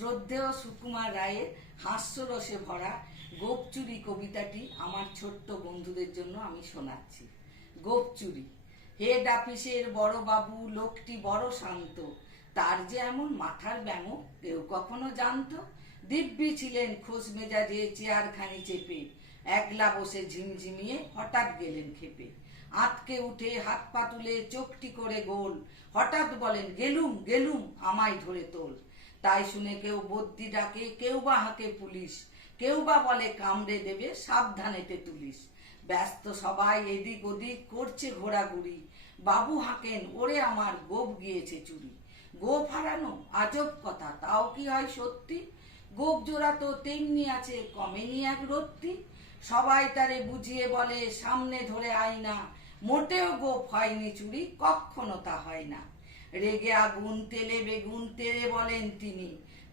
শ্রদ্ধেয় সুকুমার রায়ের হাস্যরসে ভরা গোপচুরি কবিতাটি আমার ছোট্ট বন্ধুদের জন্য আমি শোনাচ্ছি। গোপচুরি। হেড অফিসের বড় বাবু লোকটি বড় শান্ত, তার যে এমন মাথার ব্যামো কেউ কখনো জানতো। দিব্যি ছিলেন খোশ মেজাজে চেয়ারখানি চেপে, একলা বসে ঝিমঝিমিয়ে হঠাৎ গেলেন খেপে। আঁতকে উঠে হাত পা তুলে চোখটি করে গোল, হঠাৎ বলেন গেলুম গেলুম আমায় ধরে তোল। তাই শুনে কেউ বদ্যি ডাকে, কেউ বা হাঁকে পুলিশ, কেউ বা বলে কামড়ে দেবে সাবধানেতে তুলিস। ব্যস্ত সবাই এদিক ওদিক করছে ঘোরাঘুরি, বাবু হাঁকেন ওরে আমার গোপ গিয়েছে চুরি। গোপ হারানো আজব কথা, তাও কি হয় সত্যি? গোপ জোড়া তো তেমনি আছে, কমেনি এক রত্তি। সবাই তারে বুঝিয়ে বলে সামনে ধরে আয়না, মোটেও গোপ হয়নি চুরি, কখনো তা হয় না। রেগে আগুন তেলে বেগুন তেরে বলেন তিনি,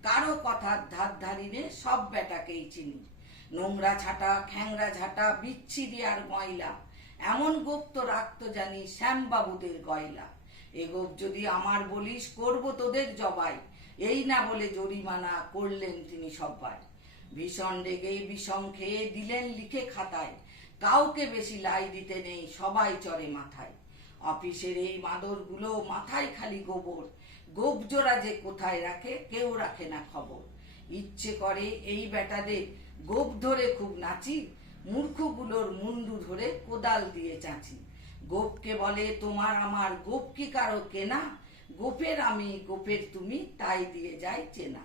কারো কথার ধার ধারিনে সব বেটাকেই চিনি। নোংরা ছাটা খ্যাংরা ঝাঁটা বিচ্ছিরি আর ময়লা, এমন গোপ তো রাখতো জানি শ্যামবাবুদের গয়লা। এ গোপ যদি আমার বলিস করবো তোদের জবাই, এই না বলে জরিমানা করলেন তিনি সব্বাই। ভীষণ রেগে বিষম খেয়ে দিলেন লিখে খাতায়, কাউকে বেশি লাই দিতে নেই সবাই চড়ে মাথায়। অফিসের এই মাদরগুলো মাথায় খালি গোবর, গোপ জোড়া যে কোথায় রাখে কেউ রাখে না খবর। ইচ্ছে করে এই বেটাদের গোপ ধরে খুব নাচি, মূর্খগুলোর মুন্ডু ধরে কোদাল দিয়ে চাঁচি। গোপকে বলে তোমার আমার, গোপ কি কারো কেনা? গোপের আমি গোপের তুমি, তাই দিয়ে যায় চেনা।